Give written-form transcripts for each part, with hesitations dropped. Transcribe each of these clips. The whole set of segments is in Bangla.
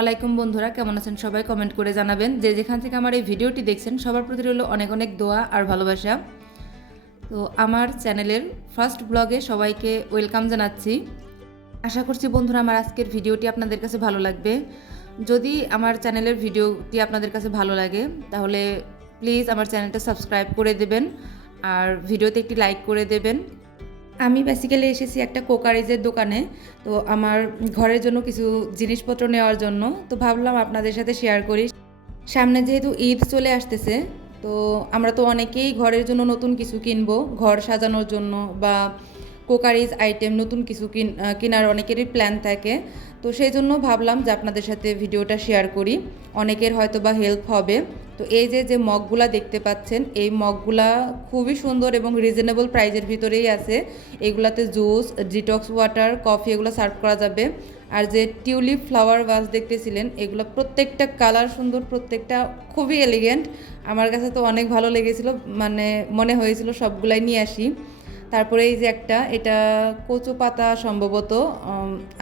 আলাইকুম বন্ধুরা, কেমন আছেন সবাই? কমেন্ট করে জানাবেন। যে যেখান থেকে আমার এই ভিডিওটি দেখছেন সবার প্রতি রইল অনেক অনেক দোয়া আর ভালোবাসা। তো আমার চ্যানেলের ফার্স্ট ব্লগে সবাইকে ওয়েলকাম জানাচ্ছি। আশা করছি বন্ধুরা আমার আজকের ভিডিওটি আপনাদের কাছে ভালো লাগবে। যদি আমার চ্যানেলের ভিডিওটি আপনাদের কাছে ভালো লাগে তাহলে প্লিজ আমার চ্যানেলটা সাবস্ক্রাইব করে দেবেন আর ভিডিওতে একটি লাইক করে দেবেন। আমি বেসিক্যালি এসেছি একটা কোকারিজের দোকানে। তো আমার ঘরের জন্য কিছু জিনিসপত্র নেওয়ার জন্য, তো ভাবলাম আপনাদের সাথে শেয়ার করি। সামনে যেহেতু ঈদ চলে আসতেছে, তো আমরা তো অনেকেই ঘরের জন্য নতুন কিছু কিনবো, ঘর সাজানোর জন্য বা কোকারিজ আইটেম নতুন কিছু কেনার অনেকেরই প্ল্যান থাকে। তো সেই জন্য ভাবলাম যে আপনাদের সাথে ভিডিওটা শেয়ার করি, অনেকের হয়তো বা হেল্প হবে। তো এই যে মগগুলা দেখতে পাচ্ছেন, এই মগগুলা খুবই সুন্দর এবং রিজনেবল প্রাইজের ভিতরেই আছে। এগুলাতে জুস, ডিটক্স ওয়াটার, কফি এগুলো সার্ভ করা যাবে। আর যে টিউলিপ ফ্লাওয়ার ভাস দেখতেছিলেন, এগুলো প্রত্যেকটা কালার সুন্দর, প্রত্যেকটা খুবই এলিগেন্ট। আমার কাছে তো অনেক ভালো লেগেছিল, মানে মনে হয়েছিল সবগুলাই নিয়ে আসি। তারপরে এই যে একটা, এটা কচু পাতা সম্ভবত,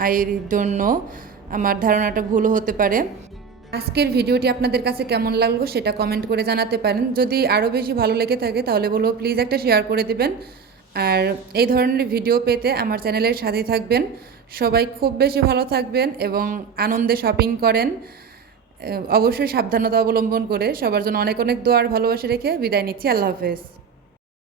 আই ডোন্ট নো, আমার ধারণাটা ভুল হতে পারে। আজকের ভিডিওটি আপনাদের কাছে কেমন লাগলো সেটা কমেন্ট করে জানাতে পারেন। যদি আরও বেশি ভালো লেগে থাকে তাহলে বলবো প্লিজ একটা শেয়ার করে দেবেন। আর এই ধরনের ভিডিও পেতে আমার চ্যানেলের সাথে থাকবেন। সবাই খুব বেশি ভালো থাকবেন এবং আনন্দে শপিং করেন। অবশ্যই সাবধানতা অবলম্বন করে। সবার জন্য অনেক অনেক দোয়ার ভালোবাসা রেখে বিদায় নিচ্ছি। আল্লাহ হাফেজ।